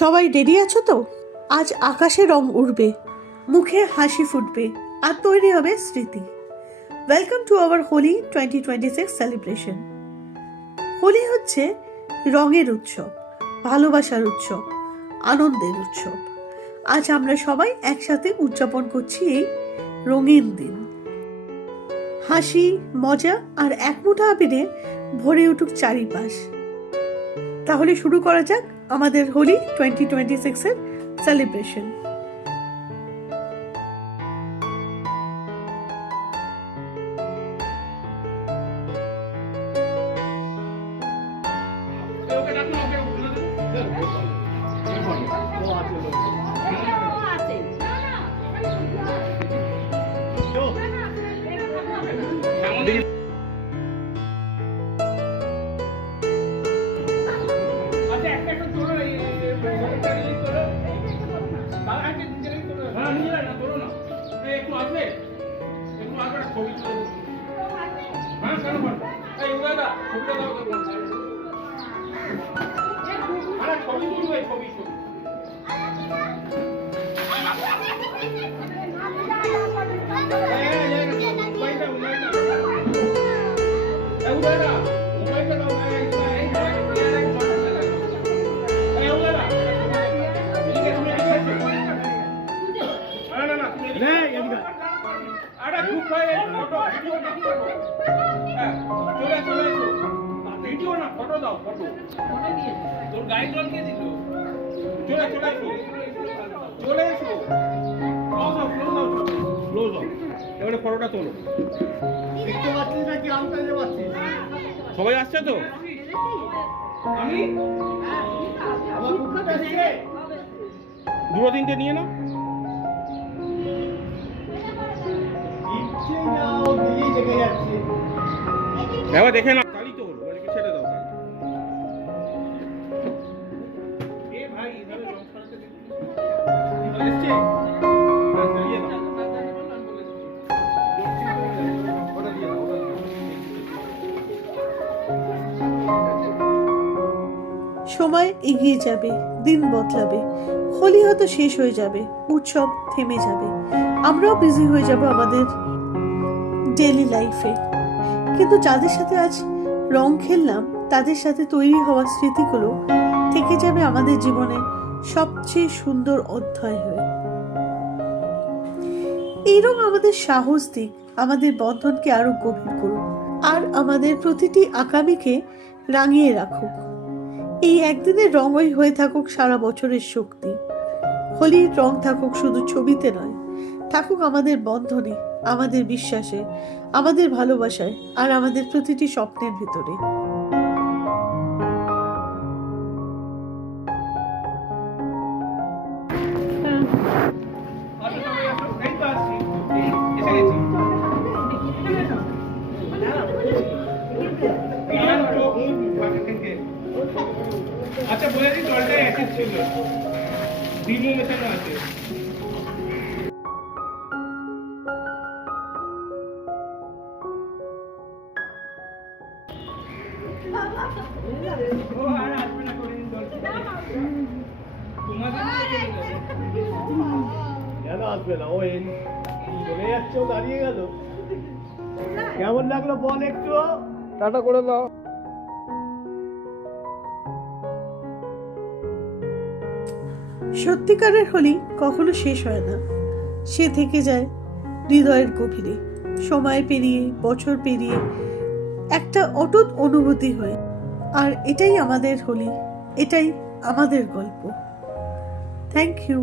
সবাই রেডি আছো তো? আজ আকাশে রং উড়বে, মুখে হাসি ফুটবে, আর তৈরি হবে স্মৃতি। Welcome to our Holi 2026 celebration. Holi হচ্ছে রঙের উৎসব, ভালোবাসার উৎসব, আনন্দের উৎসব। আজ আমরা সবাই একসাথে উদযাপন করছি এই রঙিন দিন। হাসি, মজা আর এক মুঠো আবিরে ভরে উঠুক চারিপাশ। তাহলে শুরু করা যাক আমাদের হোলি 2026 এর সেলিব্রেশন। সবাই আসছে তো? দুটো তিনটে নিয়ে না এবার দেখে না কালি তো হলো ছেড়ে দাও। সময় এগিয়ে যাবে, দিন বদলাবে, হোলি হয়তো শেষ হয়ে যাবে, উৎসব থেমে যাবে, আমরাও বিজি হয়ে যাব আমাদের ডেইলি লাইফে। কিন্তু যাদের সাথে আজ রং খেললাম, তাদের সাথে তৈরি হওয়া স্মৃতিগুলো থেকে যাবে আমাদের জীবনে সবচেয়ে সুন্দর অধ্যায় হয়ে। এই রং আমাদের সাহস দিক, আমাদের বন্ধনকে আরো গভীর করুক, আর আমাদের প্রতিটি আগামীকে রাঙিয়ে রাখুক। এই একদিনের রঙই হয়ে থাকুক সারা বছরের শক্তি। হোলির রং থাকুক শুধু ছবিতে নয়, থাকুক আমাদের বন্ধনে, আমাদের বিশ্বাসে, আমাদের ভালোবাসায়, আর আমাদের প্রতিটি স্বপ্নের ভিতরে। আচ্ছা বলে দিই, জলটা অ্যাসিড ছিল, ডিমও মেশানো আছে। কেন আসবে না? ও চলে যাচ্ছে, ও দাঁড়িয়ে গেল। কেমন লাগলো বল একটু, টাটা করে দাও। সত্যিকারের হোলি কখনো শেষ হয় না, সে থেকে যায় হৃদয়ের গভীরে, সময় পেরিয়ে, বছর পেরিয়ে, একটা অটুট অনুভূতি হয়ে। আর এটাই আমাদের হোলি, এটাই আমাদের গল্প। Thank you.